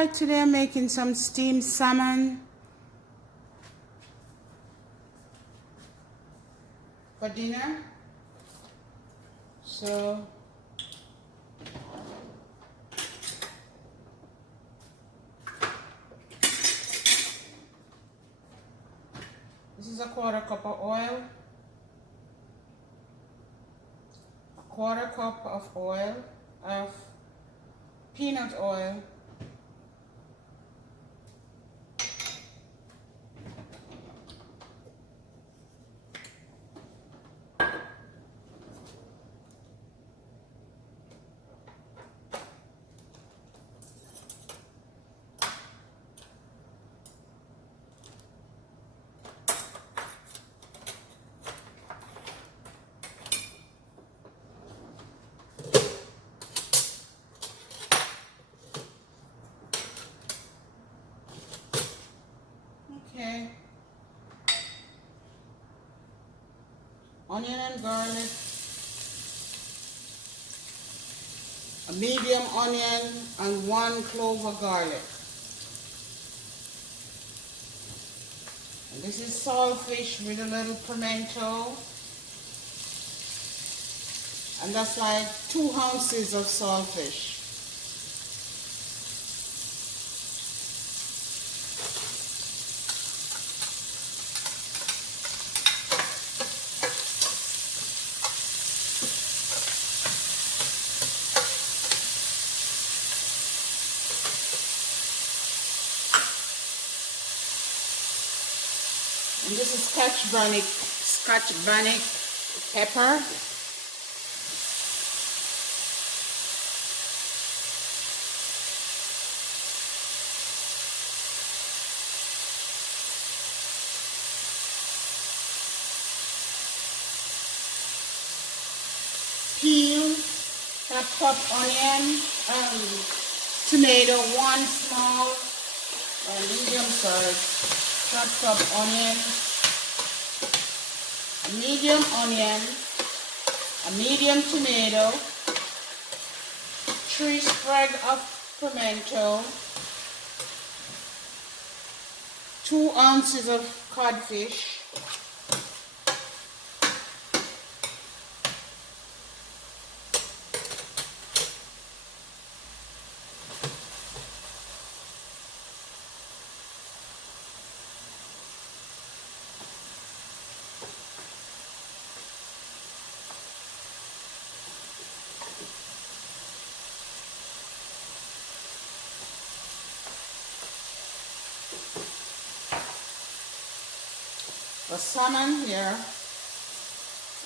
Alright, today I'm making some steamed salmon for dinner. So this is a quarter cup of oil, a quarter cup of oil of peanut oil, okay, onion and garlic, a medium onion and 1 clove of garlic. And this is saltfish with a little pimento, and that's like 2 ounces of saltfish. And this is Scotch bonnet pepper. Peel, chopped onion, tomato, 1 small or medium size. Chopped onion, a medium onion, a medium tomato, 3 sprigs of pimento, 2 ounces of codfish, the salmon here,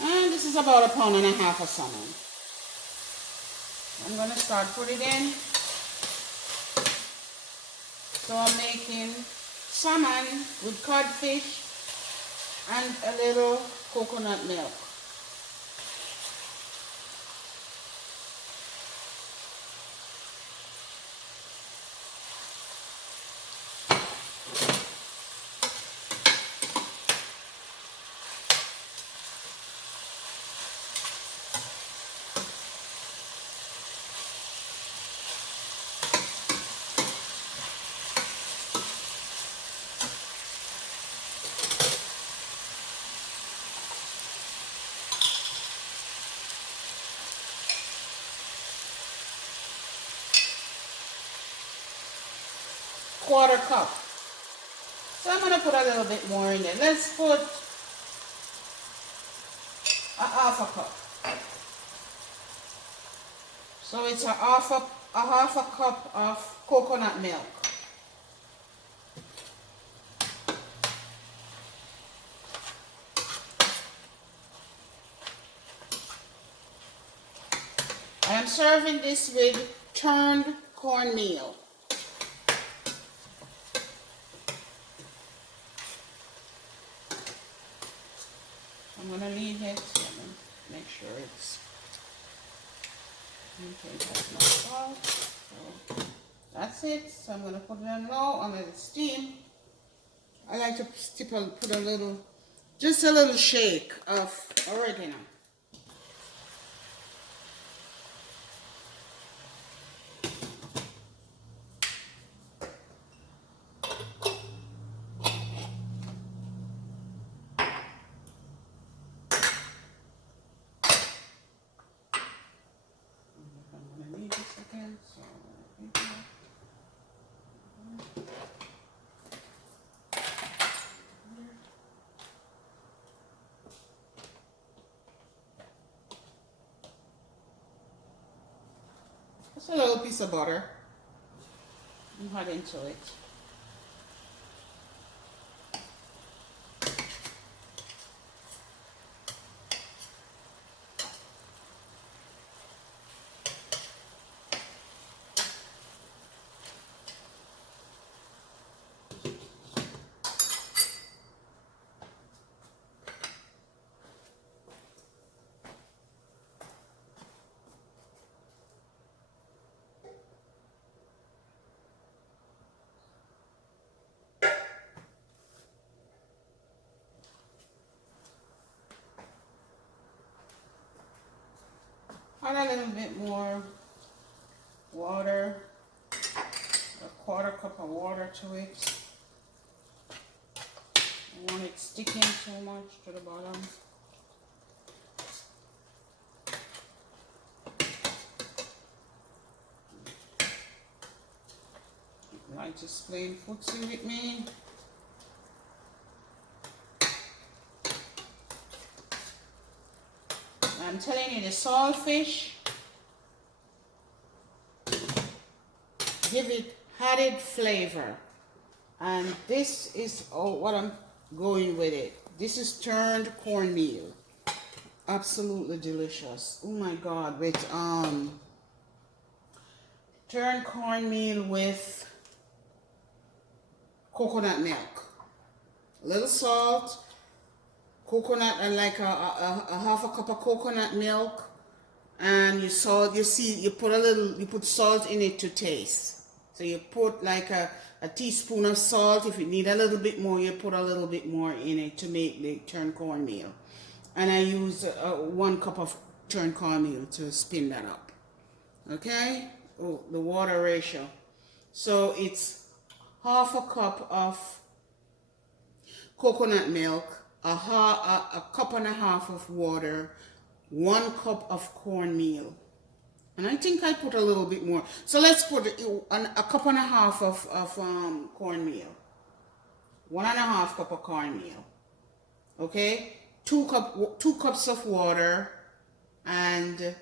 and this is about 1.5 pounds of salmon. I'm going to start putting it in. So I'm making salmon with codfish and a little coconut milk. Quarter cup. So I'm going to put a little bit more in there. Let's put a half a cup. So it's a half a cup of coconut milk. I am serving this with turned cornmeal. I'm going to leave it, make sure it's, okay, that's not salt. So that's it. So I'm going to put it on low on the steam. I like to put a little, just a little shake of oregano. Just a little piece of butter and add into it. Add a little bit more water, a quarter cup of water to it. I don't want it sticking too much to the bottom. Like just plain footsie with me. I'm telling you, the saltfish give it added flavor, and this is what I'm going with it. This is turned cornmeal, absolutely delicious. Oh my God, with turned cornmeal with coconut milk, a little salt, coconut, and like a half a cup of coconut milk, and you salt. You put salt in it to taste. So you put like a teaspoon of salt. If you need a little bit more, you put a little bit more in it to make the turned cornmeal. And I use 1 cup of turned cornmeal to spin that up. Okay? Oh, the water ratio. So it's half a cup of coconut milk, a cup and a half of water, 1 cup of cornmeal. And I think I put a little bit more. So let's put a cup and a half of cornmeal. 1.5 cup of cornmeal. Okay? 2 cups of water, and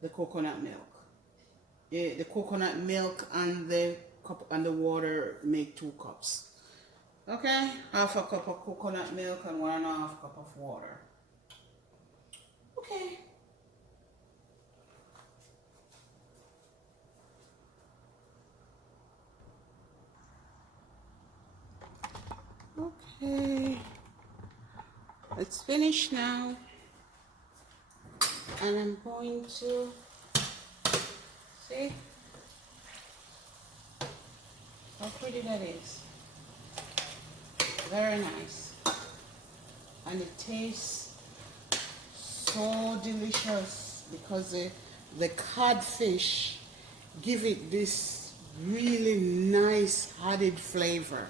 the coconut milk. The coconut milk and the water make 2 cups. Okay? Half a cup of coconut milk and 1.5 cup of water. Okay. Okay. It's finished now. And I'm going to see how pretty that is. Very nice. And it tastes so delicious because the codfish give it this really nice added flavor.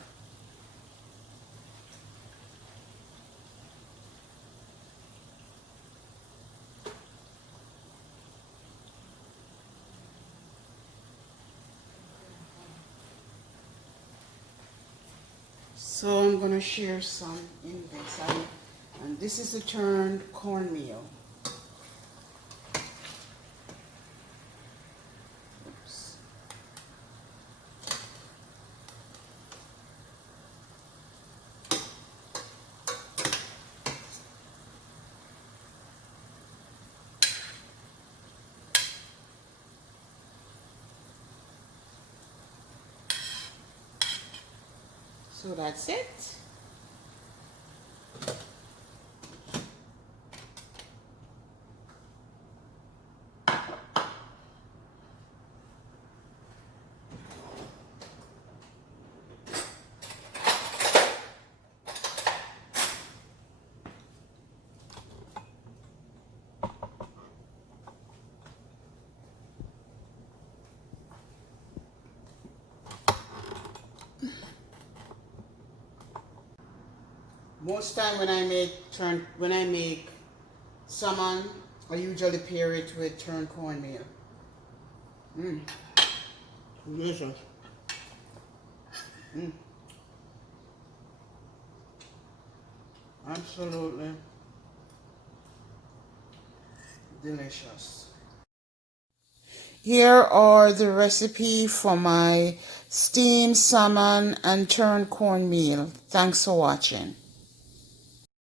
So I'm going to share some in this. And this is a turned cornmeal. Oops. So that's it. Most time when I make salmon, I usually pair it with turned cornmeal. Delicious. Absolutely delicious. Here are the recipe for my steamed salmon and turned cornmeal. Thanks for watching.